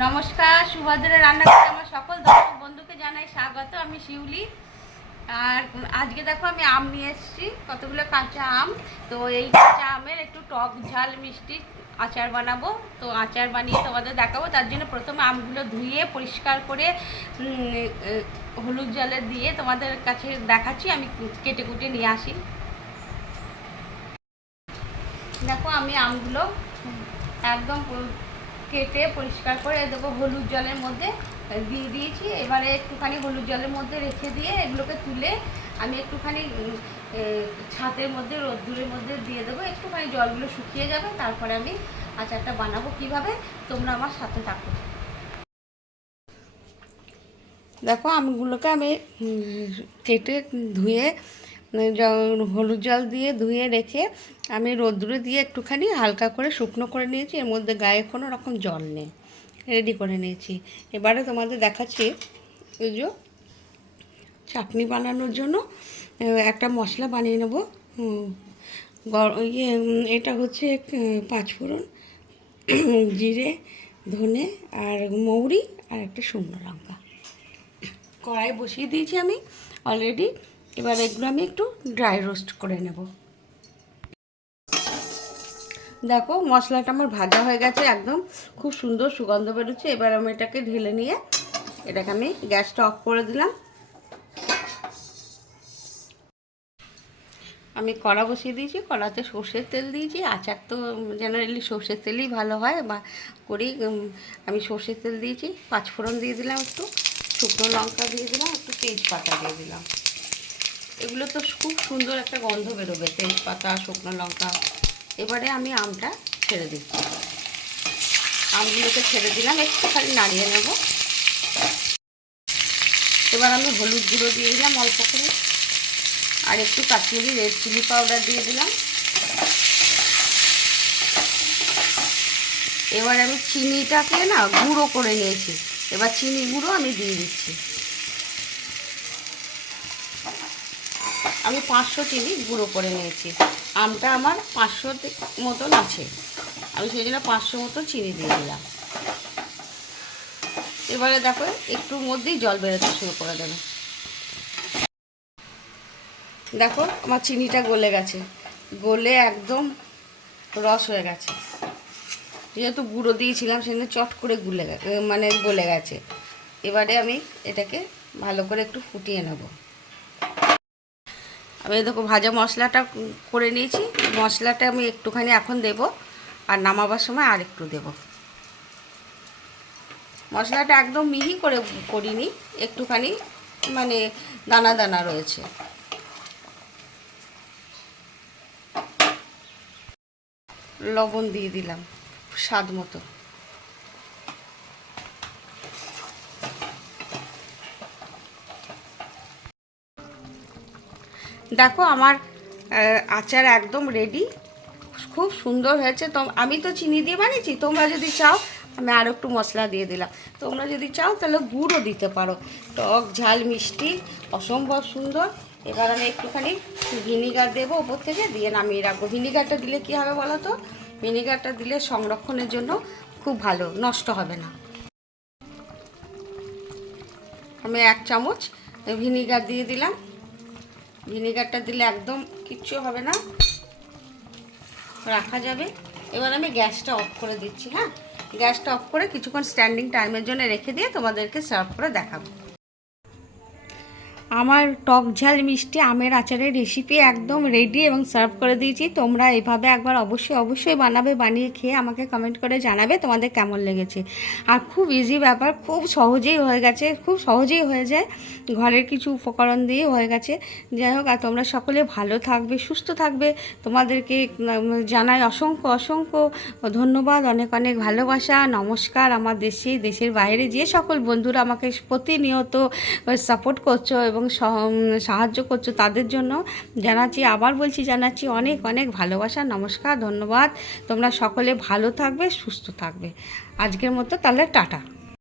নমস্কার, সুভদ্রা রান্নাঘরে আমার সকল দর্শক বন্ধুকে জানাই স্বাগত। আমি শিউলি। আর আজকে দেখো আমি আম নিয়ে এসেছি, কতগুলো কাঁচা আম। তো এই কাঁচা আমের একটু টক ঝাল মিষ্টি আচার বানাবো। তো আচার বানিয়ে তোমাদের দেখাবো। তার জন্য প্রথমে আমগুলো ধুয়ে পরিষ্কার করে হলুদ জলে দিয়ে তোমাদের কাছে দেখাচ্ছি। আমি কেটে কুটে নিয়ে আসি। দেখো আমি আমগুলো একদম কেটে পরিষ্কার করে দেবো, হলুদ জলের মধ্যে দিয়ে দিয়েছি। এবারে একটুখানি হলুদ জলের মধ্যে রেখে দিয়ে এগুলোকে তুলে আমি একটুখানি ছাতের মধ্যে রোদ্দুরের মধ্যে দিয়ে দেবো। একটুখানি জলগুলো শুকিয়ে যাবে, তারপরে আমি আচারটা বানাবো কিভাবে, তোমরা আমার সাথে থাকো। দেখো আমগুলোকে আমি কেটে ধুয়ে হলুদ জল দিয়ে ধুয়ে রেখে আমি রোদ্দুরে দিয়ে একটুখানি হালকা করে শুকনো করে নিয়েছি। এর মধ্যে গায়ে কোনো রকম জল নেই, রেডি করে নিয়েছি। এবারে তোমাদের দেখাচ্ছি ওই যে চাটনি বানানোর জন্য একটা মশলা বানিয়ে নেবো। এটা হচ্ছে পাঁচফোড়ন, জিরে, ধনে আর মৌরি আর একটা শুকনো লঙ্কা কড়াই বসিয়ে দিয়েছি আমি অলরেডি। এবার এগুলো আমি একটু ড্রাই রোস্ট করে নেব। দেখো মশলাটা আমার ভাজা হয়ে গেছে, একদম খুব সুন্দর সুগন্ধ বেরোচ্ছে। এবার আমি এটাকে ঢেলে নিয়ে এটাকে আমি গ্যাসটা অফ করে দিলাম। আমি কড়া বসিয়ে দিয়েছি, কড়াতে সর্ষের তেল দিয়েছি। আচার তো জেনারেলি সর্ষের তেলই ভালো হয় বা করি। আমি সর্ষের তেল দিয়েছি, পাঁচফোড়ন দিয়ে দিলাম, একটু শুকনো লঙ্কা দিয়ে দিলাম, একটু তেজপাতা দিয়ে দিলাম। এগুলো তো খুব সুন্দর একটা গন্ধ বেরোবে, তেজপাতা শুকনো লঙ্কা। এবারে আমি আমটা ছেড়ে দিচ্ছি, আমগুলোকে ছেড়ে দিলাম, একটুখানি নাড়িয়ে নেব। এবার আমি হলুদ গুঁড়ো দিয়ে দিলাম অল্প করে, আর একটু কাশ্মীরি রেড চিলি পাউডার দিয়ে দিলাম। এবার আমি চিনিটাকে না গুঁড়ো করে নিয়েছি, এবার চিনি গুঁড়ো আমি দিয়ে দিচ্ছি। আমি 500 চিনি গুঁড়ো করে নিয়েছি। আমটা আমার 500 মতন আছে, আমি সেই জন্য 500 মতন চিনি দিয়ে দিলাম। এবারে দেখো একটুর মধ্যেই জল বেরোতে শুরু করে দেবে। দেখো আমার চিনিটা গলে গেছে, গলে একদম রস হয়ে গেছে। যেহেতু গুঁড়ো দিয়েছিলাম সেজন্য চট করে গলে গেছে। এবারে আমি এটাকে ভালো করে একটু ফুটিয়ে নেব। আমি দেখো ভাজা মশলাটা করে নিয়েছি, মশলাটা আমি একটুখানি এখন দেব, আর নামাবার সময় আর একটু দেব। মশলাটা একদম মিহি করে করিনি, একটুখানি দানা দানা রয়েছে। লবণ দিয়ে দিলাম স্বাদ মতো। দেখো আমার আচার একদম রেডি, খুব সুন্দর হয়েছে। তো আমি তো চিনি দিয়ে বানিয়েছি, তোমরা যদি চাও আমি আরও একটু মশলা দিয়ে দিলাম। তোমরা যদি চাও তাহলে গুড়ও দিতে পারো। টক ঝাল মিষ্টি অসম্ভব সুন্দর। এবার আমি একটুখানি ভিনিগার দেবো ওপর থেকে, দিয়ে নামিয়ে রাখবো। ভিনিগারটা দিলে কী হবে বলো তো, ভিনিগারটা দিলে সংরক্ষণের জন্য খুব ভালো, নষ্ট হবে না। আমি 1 চামচ ভিনিগার দিয়ে দিলাম। ভিনিগারটা দিলে একদম কিচ্ছু হবে না, রাখা যাবে। এবার আমি গ্যাসটা অফ করে দিচ্ছি। হ্যাঁ, গ্যাসটা অফ করে কিছুক্ষণ স্ট্যান্ডিং টাইমের জন্য রেখে দিয়ে তোমাদেরকে সার্ভ করে দেখাবো। আমার টক ঝাল মিষ্টি আমের আচারের রেসিপি একদম রেডি এবং সার্ভ করে দিয়েছি। তোমরা এভাবে একবার অবশ্যই বানাবে, বানিয়ে খেয়ে আমাকে কমেন্ট করে জানাবে তোমাদের কেমন লেগেছে। আর খুব ইজি ব্যাপার, খুব সহজেই হয়ে গেছে, খুব সহজেই হয়ে যায়, ঘরের কিছু উপকরণ দিয়ে হয়ে গেছে। যাই হোক, আর তোমরা সকলে ভালো থাকবে, সুস্থ থাকবে। তোমাদেরকে জানাই অসংখ্য ধন্যবাদ, অনেক অনেক ভালোবাসা, নমস্কার। আমার দেশের বাইরে যে সকল বন্ধুরা আমাকে প্রতিনিয়ত সাপোর্ট করছো এবং সাহায্য করছো, তাদের জন্য জানাচ্ছি অনেক অনেক ভালোবাসা, নমস্কার, ধন্যবাদ। তোমরা সকলে ভালো থাকবে, সুস্থ থাকবে। আজকের মতো তাহলে টাটা।